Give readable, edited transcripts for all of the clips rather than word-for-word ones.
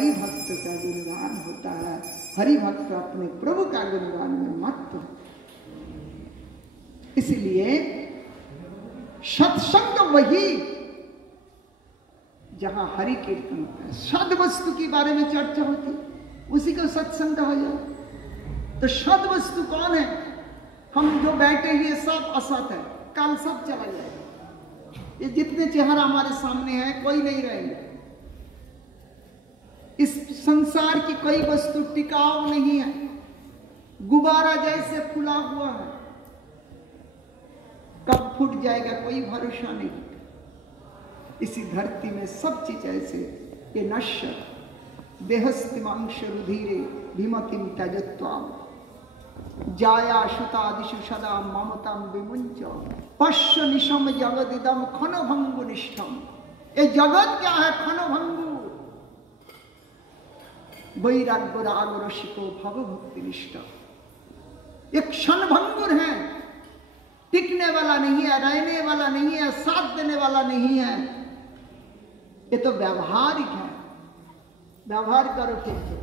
हरि भक्त का गुणगान होता है। हरि भक्त अपने प्रभु का गुणगान में मत है। इसलिए सत्संग वही जहां हरि कीर्तन होता है, सद वस्तु के बारे में चर्चा होती, उसी को सत्संग कहा जाए। तो सद वस्तु कौन है? हम जो बैठे हुए सब असत है, कल सब चला जाएगा। ये जितने चेहरा हमारे सामने हैं कोई नहीं रहेंगे। इस संसार की कोई वस्तु टिकाऊ नहीं है, गुब्बारा जैसे फूला हुआ है, कब फूट जाएगा कोई भरोसा नहीं। इसी धरती में सब चीज ऐसे ये नश्वर देहस्तिमांश रुधिरे भीमतिम त्यजत्वाम जाया शुतादिशु सदा ममताम विमुंच पश्य निशम जगदिदम खनभंगु निष्ठम। ये जगत क्या है? खनभंगु। वैराग्य राग रसिको भव भक्ति निष्ठ। ये क्षणभंगुर है, टिकने वाला नहीं है, रहने वाला नहीं है, साथ देने वाला नहीं है। ये तो व्यवहारिक है, व्यवहार करो ठीक है।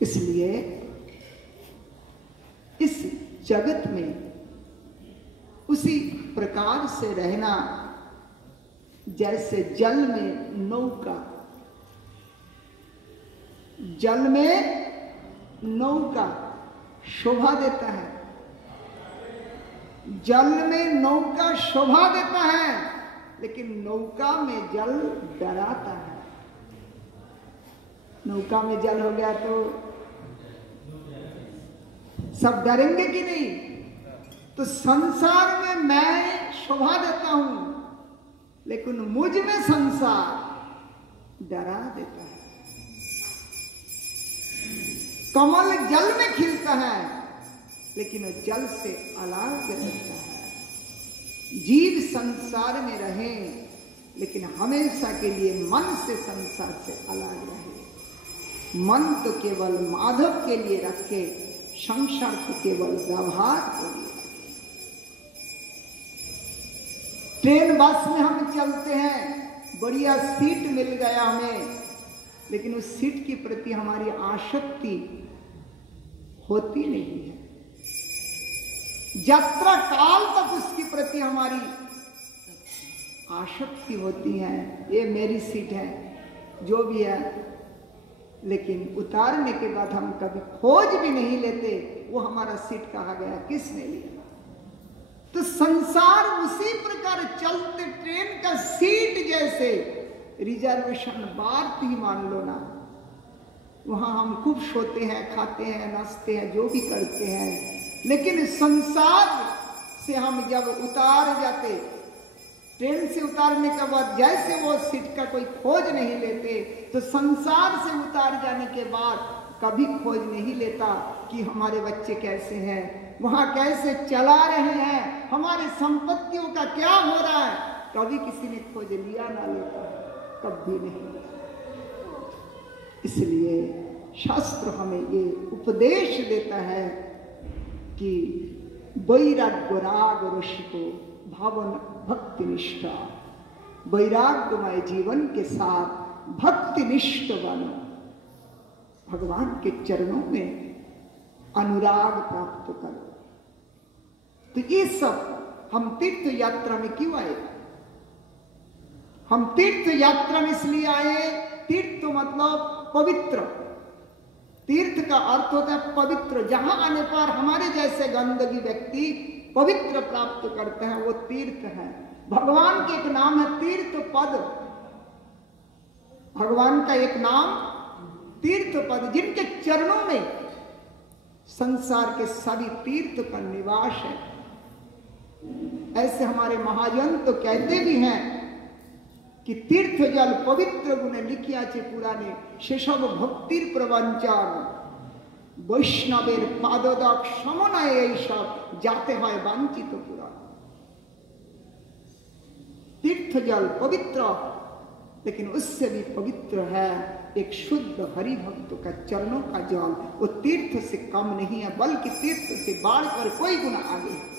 इसलिए इस जगत में उसी प्रकार से रहना जैसे जल में नौका, जल में नौका शोभा देता है, जल में नौका शोभा देता है, लेकिन नौका में जल डराता है। नौका में जल हो गया तो सब डरेंगे कि नहीं? तो संसार में मैं शोभा देता हूं, लेकिन मुझ में संसार डरा देता है। कमल जल में खिलता है, लेकिन वो जल से अलग रहता है। जीव संसार में रहे, लेकिन हमेशा के लिए मन से संसार से अलग रहे। मन तो केवल माधव के लिए रखे, संसार तो केवल व्यवहार के लिए रखे। ट्रेन बस में हम चलते हैं, बढ़िया सीट मिल गया हमें, लेकिन उस सीट के प्रति हमारी आसक्ति होती नहीं है। यात्रा काल तक उसके प्रति हमारी आसक्ति होती है, ये मेरी सीट है, जो भी है। लेकिन उतारने के बाद हम कभी खोज भी नहीं लेते वो हमारा सीट कहाँ गया, किसने लिया। तो संसार उसी प्रकार चलते ट्रेन का सीट जैसे रिजर्वेशन बार ही मान लो ना, वहां हम खूब सोते हैं, खाते हैं, नाचते हैं, जो भी करते हैं। लेकिन संसार से हम जब उतार जाते, ट्रेन से उतारने के बाद जैसे वो सीट का कोई खोज नहीं लेते, तो संसार से उतार जाने के बाद कभी खोज नहीं लेता कि हमारे बच्चे कैसे हैं, वहां कैसे चला रहे हैं, हमारे संपत्तियों का क्या हो रहा है, कभी किसी ने खोज लिया ना लेता, कभी नहीं। इसलिए शास्त्र हमें ये उपदेश देता है कि वैराग्य राग रसिको भावन भक्ति निष्ठा, वैराग्यमय जीवन के साथ भक्ति निष्ठ बनो, भगवान के चरणों में अनुराग प्राप्त करो। तो ये सब हम तीर्थ यात्रा में क्यों आए? हम तीर्थ यात्रा में इसलिए आए, तीर्थ मतलब पवित्र। तीर्थ का अर्थ होता है पवित्र। जहां आने पर हमारे जैसे गंदगी व्यक्ति पवित्र प्राप्त करते हैं, वो तीर्थ है। भगवान के एक नाम है तीर्थ पद। भगवान का एक नाम तीर्थ पद, जिनके चरणों में संसार के सभी तीर्थ का निवास है। ऐसे हमारे महाजन तो कहते भी हैं कि तीर्थ जल पवित्र गुणे लिखिया छे पुराणे, से सब भक्तिर प्रवंचन, वैष्णवेर पादोदक समन्वय এই सब जाते হয় वांछित पुराण। तीर्थ जल पवित्र, लेकिन उससे भी पवित्र है एक शुद्ध हरि भक्त का चरणों का जल। वो तीर्थ से कम नहीं है, बल्कि तीर्थ से बढ़कर कोई गुना आगे है।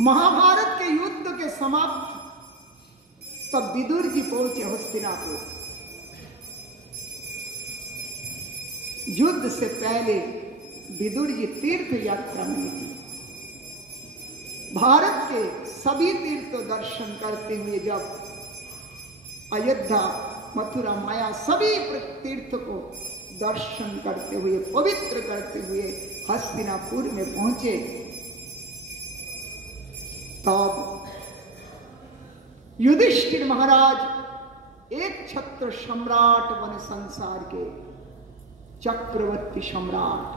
महाभारत के युद्ध के समाप्त, तब विदुर जी पहुंचे हस्तिनापुर। युद्ध से पहले विदुर जी तीर्थ यात्रा में निकले। भारत के सभी तीर्थ दर्शन करते हुए जब अयोध्या, मथुरा, माया सभी तीर्थ को दर्शन करते हुए, पवित्र करते हुए हस्तिनापुर में पहुंचे, तब युधिष्ठिर महाराज एक छत्र सम्राट बने, संसार के चक्रवर्ती सम्राट,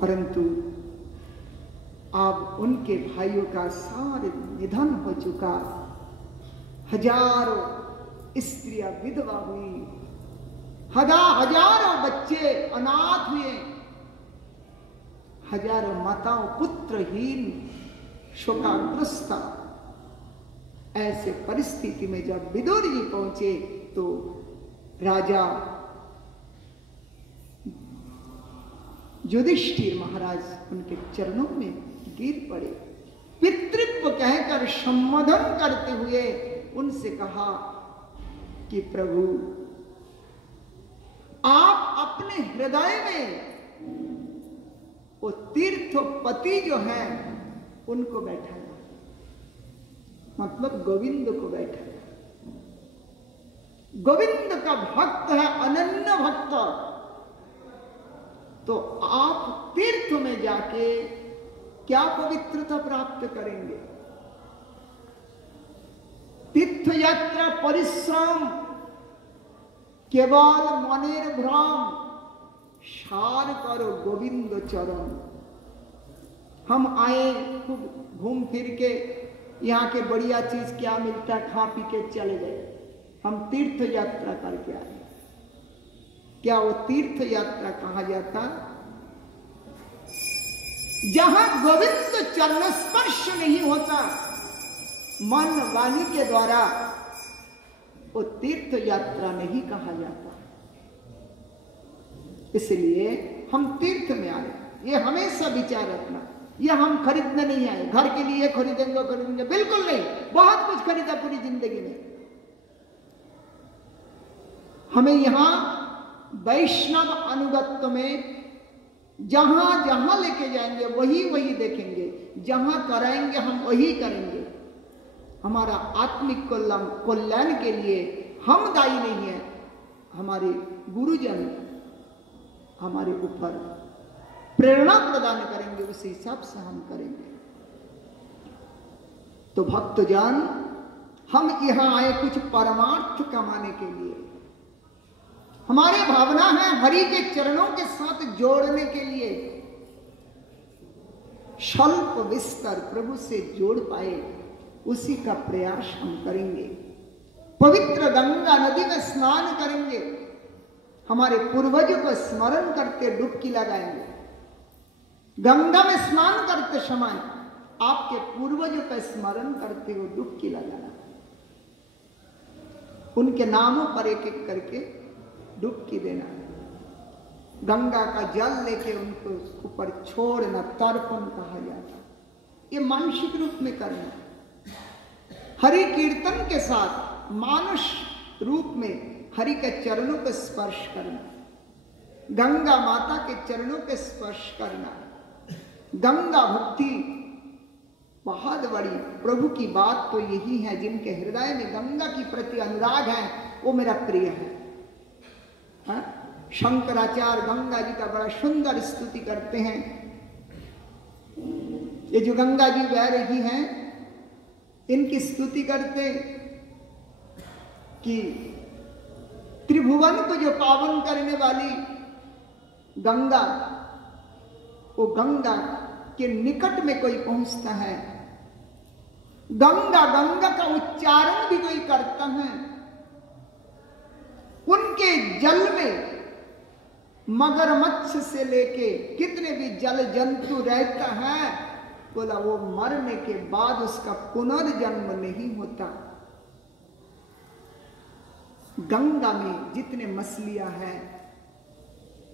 परंतु अब उनके भाइयों का सारे निधन हो चुका। हजारों स्त्रियां विधवा हुई, हजारों बच्चे अनाथ हुए, हजारों माताओं पुत्रहीन शोकाग्रस्त। ऐसे परिस्थिति में जब विदुर जी पहुंचे तो राजा युधिष्ठिर महाराज उनके चरणों में गिर पड़े। पितृत्व कहकर संबोधन करते हुए उनसे कहा कि प्रभु, आप अपने हृदय में वो तीर्थपति जो है उनको बैठाया, मतलब गोविंद को बैठाया। गोविंद का भक्त है, अनन्य भक्त, तो आप तीर्थ में जाके क्या पवित्रता प्राप्त करेंगे? तीर्थ यात्रा परिश्रम, केवल मनेर भ्रम, सार करो गोविंद चरण। हम आए, खूब घूम फिर के यहाँ के बढ़िया चीज क्या मिलता है खा पी के चले गए। हम तीर्थ यात्रा करके आए। क्या वो तीर्थ यात्रा कहा जाता? जहां गोविंद चरण स्पर्श नहीं होता मन वाणी के द्वारा, वो तीर्थ यात्रा नहीं कहा जाता। इसलिए हम तीर्थ में आए, ये हमेशा विचार रखना। ये हम खरीदने नहीं आए, घर के लिए खरीदेंगे, बिल्कुल नहीं। बहुत कुछ खरीदा पूरी जिंदगी में। हमें यहां वैष्णव अनुगत्य में जहां जहां लेके जाएंगे वही वही देखेंगे, जहां कराएंगे हम वही करेंगे। हमारा आत्मिक कल्याण के लिए हम दायी नहीं है, हमारे गुरुजन हमारे ऊपर प्रेरणा प्रदान करेंगे, उस हिसाब से हम करेंगे। तो भक्तजन, हम यहां आए कुछ परमार्थ कमाने के लिए। हमारी भावना है हरि के चरणों के साथ जोड़ने के लिए, स्वल्प विस्तर प्रभु से जोड़ पाए, उसी का प्रयास हम करेंगे। पवित्र गंगा नदी में स्नान करेंगे, हमारे पूर्वजों को स्मरण करते डुबकी लगाएंगे। गंगा में स्नान करते समय आपके पूर्वजों का स्मरण करते हुए डुबकी लगाना, उनके नामों पर एक एक करके डुबकी देना, गंगा का जल लेके उनको ऊपर छोड़ना, तर्पण कहा जाता। ये मानसिक रूप में करना, हरि कीर्तन के साथ मानुष रूप में हरि के चरणों को स्पर्श करना, गंगा माता के चरणों को स्पर्श करना। गंगा भक्ति बहुत बड़ी, प्रभु की बात तो यही है, जिनके हृदय में गंगा की प्रति अनुराग है वो मेरा प्रिय है। शंकराचार्य गंगा जी का बड़ा सुंदर स्तुति करते हैं। ये जो गंगा जी बह रही हैं, इनकी स्तुति करते कि त्रिभुवन को जो पावन करने वाली गंगा, वो गंगा के निकट में कोई पहुंचता है, गंगा गंगा का उच्चारण भी कोई करता है, उनके जल में मगरमच्छ से लेके कितने भी जल जंतु रहता है, बोला वो मरने के बाद उसका पुनर्जन्म नहीं होता। गंगा में जितने मछलियां हैं,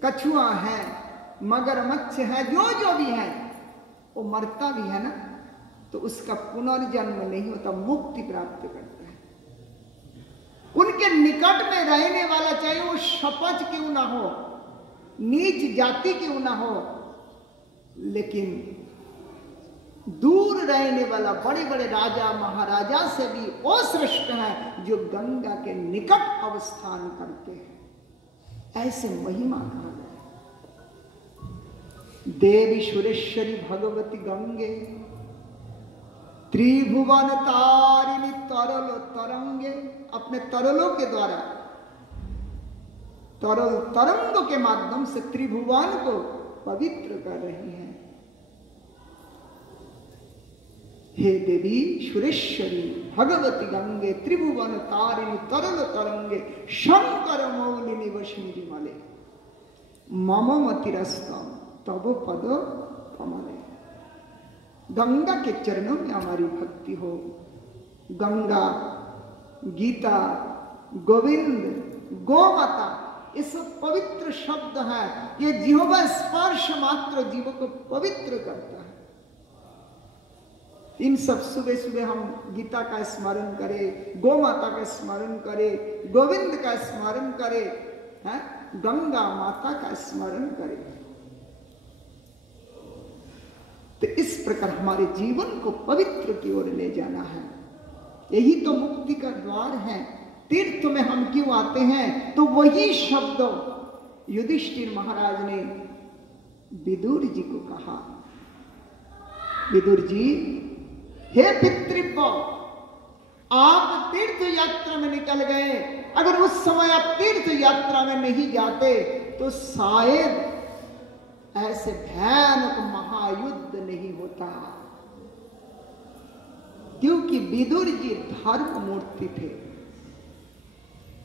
कछुआ है, मगरमच्छ है, जो जो भी है, वो मरता भी है ना, तो उसका पुनर्जन्म नहीं होता, मुक्ति प्राप्त करता है। उनके निकट में रहने वाला, चाहे वो शपथ क्यों ना हो, नीच जाति क्यों ना हो, लेकिन दूर रहने वाला बड़े बड़े राजा महाराजा से भी वो श्रेष्ठ है जो गंगा के निकट अवस्थान करते हैं। ऐसे महिमा कहा गया। देवी सुरेश्वरी भगवती गंगे, त्रिभुवन तारिणी तरल तरंगे, अपने तरलों के द्वारा, तरल तरंगों के माध्यम से त्रिभुवन को पवित्र कर रही हैं। हे देवी सुरेश्वरी भगवती गंगे, त्रिभुवन तारिणी तरल तरंगे, शंकर मौलिनी वशिनी मले, मम मतिरस्तम तब पद कमले। गंगा के चरणों में हमारी भक्ति हो। गंगा, गीता, गोविंद, गोमाता, ये सब पवित्र शब्द है। ये जिह्वा स्पर्श मात्र जीव को पवित्र करता है। इन सब सुबह सुबह हम गीता का स्मरण करें, गो माता का स्मरण करें, गोविंद का स्मरण करें, हैं? गंगा माता का स्मरण करें। तो इस प्रकार हमारे जीवन को पवित्र की ओर ले जाना है। यही तो मुक्ति का द्वार है। तीर्थ में हम क्यों आते हैं? तो वही शब्द युधिष्ठिर महाराज ने विदुर जी को कहा। विदुर जी, हे पितृव्य, आप तीर्थ यात्रा में निकल गए। अगर उस समय आप तीर्थ यात्रा में नहीं जाते तो शायद ऐसे भयानक महायुद्ध नहीं होता। क्योंकि विदुर जी धर्म मूर्ति थे।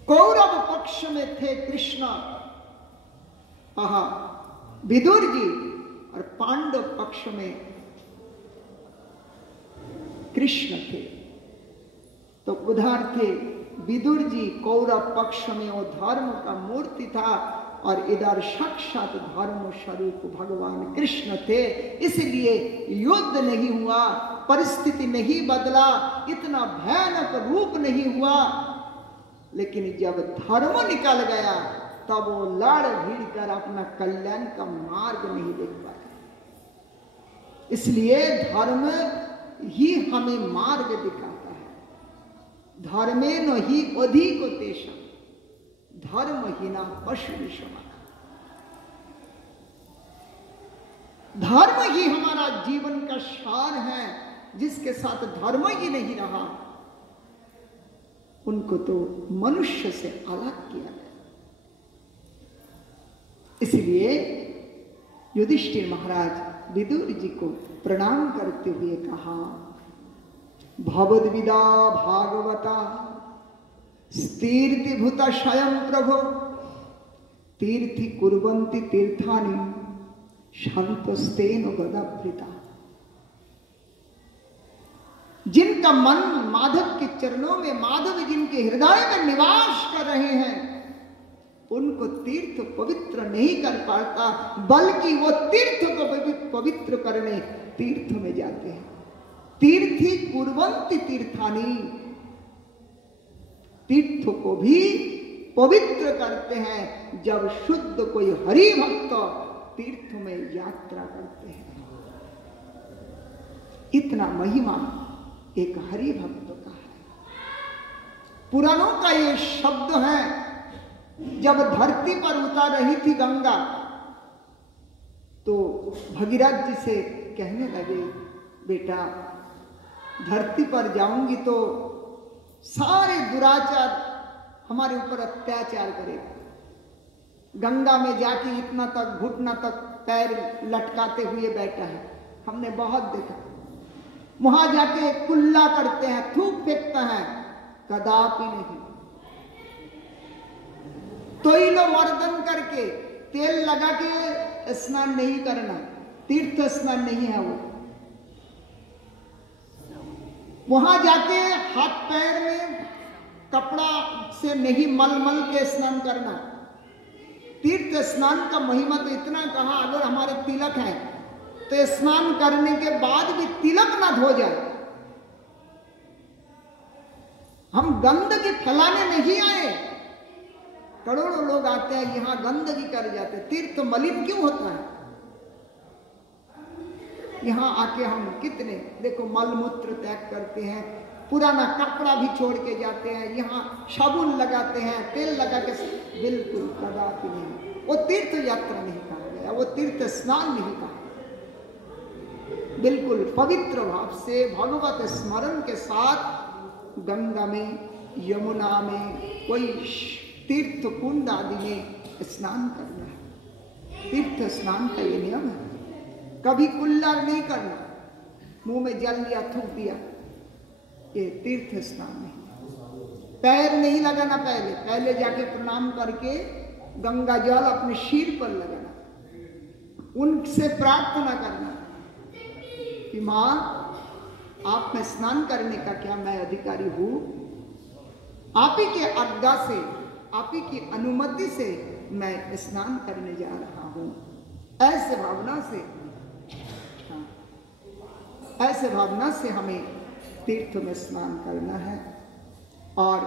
कौरव पक्ष में थे कृष्ण, विदुर जी, और पांडव पक्ष में कृष्ण थे। तो उधर थे विदुर जी, कौरव पक्ष में वो धर्म का मूर्ति था, और इधर साक्षात धर्म स्वरूप भगवान कृष्ण थे। इसलिए युद्ध नहीं हुआ, परिस्थिति नहीं बदला, इतना भयानक रूप नहीं हुआ। लेकिन जब धर्म निकल गया तब वो लड़ भिड़ कर अपना कल्याण का मार्ग नहीं देख पाए। इसलिए धर्म ही हमें मार्ग दिखाता है। धर्मेण ही अधिको तेषां धर्महीना पशु विषमाना। धर्म ही हमारा जीवन का सार है। जिसके साथ धर्म ही नहीं रहा उनको तो मनुष्य से अलग किया गया। इसलिए युधिष्ठिर महाराज विदुर जी को प्रणाम करते हुए कहा, भवद्विदा भागवता तीर्थीभूत स्वयं प्रभो तीर्थी कुर्वन्ति तीर्थानि शांतस्तेन गदाभृता। जिनका मन माधव के चरणों में, माधव जिनके हृदय में निवास कर रहे हैं, उनको तीर्थ पवित्र नहीं कर पाता, बल्कि वो तीर्थ को पवित्र करने तीर्थ में जाते हैं। तीर्थी कुर्वन्ति तीर्थानि, तीर्थ को भी पवित्र करते हैं जब शुद्ध कोई हरि भक्त तीर्थ में यात्रा करते हैं। इतना महिमा एक हरि भक्त का है। पुराणों का ये शब्द है। जब धरती पर उतर रही थी गंगा तो भगीरथ जी से कहने लगे, बेटा धरती पर जाऊंगी तो सारे दुराचार हमारे ऊपर अत्याचार करेगा। गंगा में जाके इतना तक घुटना तक पैर लटकाते हुए बैठा है, हमने बहुत देखा। वहां जाके कुल्ला करते हैं, थूक फेंकता है, कदापि नहीं। तोइलो मर्दन करके तेल लगा के स्नान नहीं करना, तीर्थ स्नान नहीं है वो। वहां जाके हाथ पैर में कपड़ा से नहीं मल मल के स्नान करना। तीर्थ स्नान का महिमा तो इतना कहा, अगर हमारे तिलक है तो स्नान करने के बाद भी तिलक ना धो जाए। हम गंदगी फैलाने नहीं आए। करोड़ों लोग आते हैं यहां गंदगी कर जाते। तीर्थ मलिन क्यों होता है? यहां आके हम कितने देखो मलमूत्र त्याग करते हैं, पुराना कपड़ा भी छोड़ के जाते हैं, यहाँ साबुन लगाते हैं, तेल लगा के, बिल्कुल कदापि नहीं। वो तीर्थ यात्रा नहीं कहा गया, वो तीर्थ स्नान नहीं कहा। बिल्कुल पवित्र भाव से भगवत स्मरण के साथ गंगा में, यमुना में, कोई तीर्थ कुंड आदि में स्नान करना है। तीर्थ स्नान का ये नियम है। कभी कुल्ला नहीं करना, मुंह में जल लिया थूक दिया, ये तीर्थ स्नान नहीं। पैर नहीं लगाना, पहले जाके प्रणाम करके गंगा जल अपने सिर पर लगाना, उनसे प्रार्थना करना कि मां आप में स्नान करने का क्या मैं अधिकारी हूं? आप ही के आज्ञा से, आप ही की अनुमति से मैं स्नान करने जा रहा हूं। ऐसे भावना से, ऐसे भावना से हमें तीर्थ में स्नान करना है। और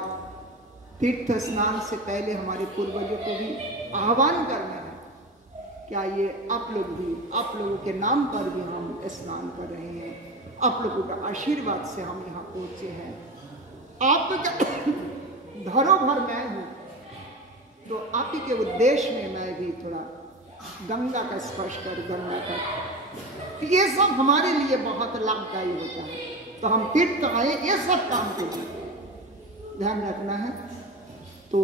तीर्थ स्नान से पहले हमारे पूर्वजों को भी आह्वान करना है। क्या ये आप लोग भी, आप लोगों के नाम पर भी हम स्नान कर रहे हैं, आप लोगों का आशीर्वाद से हम यहाँ पहुंचे हैं। आपके धरोहर मैं हूँ, तो आप ही के उद्देश्य में मैं भी थोड़ा गंगा का स्पर्श कर, गंगा का, तो ये सब हमारे लिए बहुत लाभदायी होता है। तो हम तीर्थ आए ये सब काम के लिए ध्यान रखना है। तो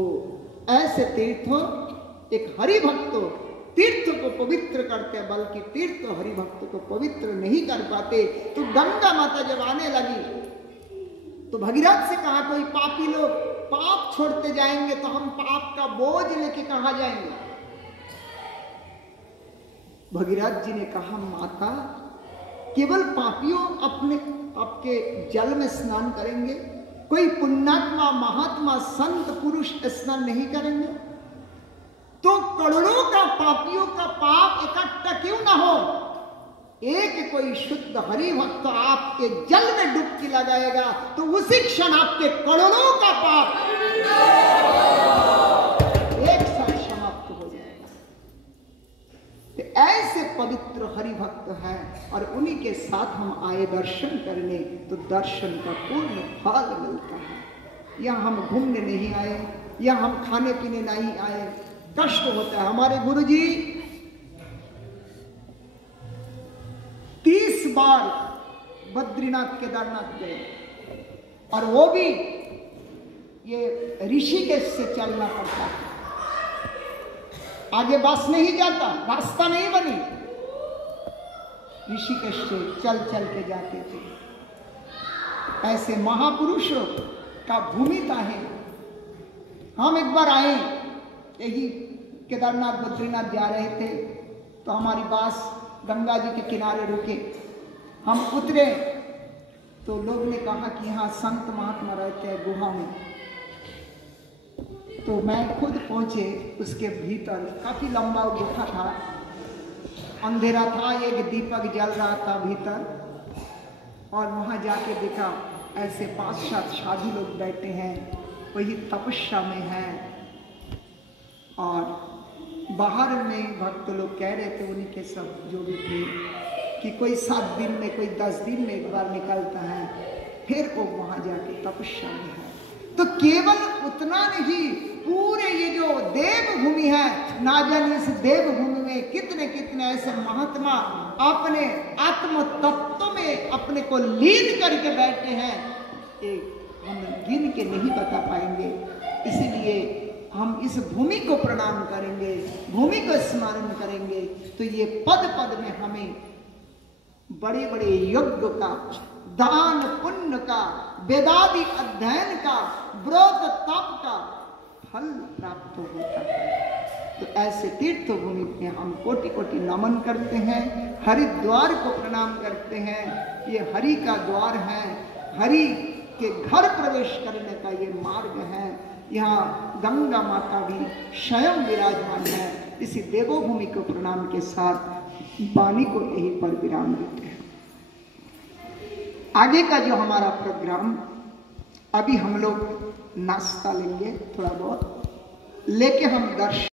ऐसे तीर्थ एक हरि भक्त तीर्थ को पवित्र करते, बल्कि तीर्थ हरि भक्त को पवित्र नहीं कर पाते। तो गंगा माता जब आने लगी तो भगीरथ से कहा कोई पापी लोग पाप छोड़ते जाएंगे तो हम पाप का बोझ लेके कहां जाएंगे? भगीरथ जी ने कहा माता केवल पापियों अपने आपके जल में स्नान करेंगे, कोई पुण्यात्मा महात्मा संत पुरुष स्नान नहीं करेंगे? तो करोड़ों का पापियों का पाप इकट्ठा क्यों ना हो, एक कोई शुद्ध हरि भक्त आपके जल में डुबकी लगाएगा तो उसी क्षण आपके करोड़ों का पाप एक साथ समाप्त हो जाएगा। तो ऐसे पवित्र हरि भक्त हैं और उन्हीं के साथ हम आए दर्शन करने, तो दर्शन का पूर्ण फल मिलता है। यहाँ हम घूमने नहीं आए, यहाँ हम खाने पीने नहीं आए, कष्ट होता है। हमारे गुरुजी 30 बार बद्रीनाथ केदारनाथ गए और वो भी ये ऋषिकेश से चलना पड़ता है, आगे बस नहीं जाता, रास्ता नहीं बनी, ऋषिकेश से चल चल के जाते थे। ऐसे महापुरुषों का भूमि था है। हम एक बार आए, यही केदारनाथ बद्रीनाथ जा रहे थे, तो हमारी बस गंगा जी के किनारे रुके। हम उतरे तो लोग ने कहा कि यहाँ संत महात्मा रहते हैं गुहा में। तो मैं खुद पहुंचे उसके भीतर, काफी लंबा गुफा था, अंधेरा था, एक दीपक जल रहा था भीतर, और वहां जाके देखा ऐसे 5-7 साधु लोग बैठे हैं, वही तपस्या में हैं। और बाहर में भक्त लोग कह रहे थे, उन्हीं के सब जो भी थे, कि कोई 7 दिन में, कोई 10 दिन में एक बार निकलता है, फिर वो वहां जाके तपस्या में है। तो केवल उतना नहीं, पूरे ये जो देवभूमि है, ना जाने इस देवभूमि में कितने कितने ऐसे महात्मा अपने आत्म तत्व में अपने को लीन करके बैठे हैं, हम गिन के नहीं बता पाएंगे। इसलिए हम इस भूमि को प्रणाम करेंगे, भूमि को स्मरण करेंगे, तो ये पद पद में हमें बड़े बड़े यज्ञ का, दान पुण्य का, वेदादि अध्ययन का, व्रत तप का फल प्राप्त होता है। तो ऐसे तीर्थ भूमि में हम कोटि कोटि नमन करते हैं, हरिद्वार को प्रणाम करते हैं। ये हरि का द्वार है, हरि के घर प्रवेश करने का ये मार्ग है। यहाँ गंगा माता भी स्वयं विराजमान है। इसी देवोभूमि को प्रणाम के साथ वाणी को यहीं पर विराम देते हैं। आगे का जो हमारा प्रोग्राम, अभी हम लोग नाश्ता लेंगे थोड़ा बहुत, लेके हम दर्शन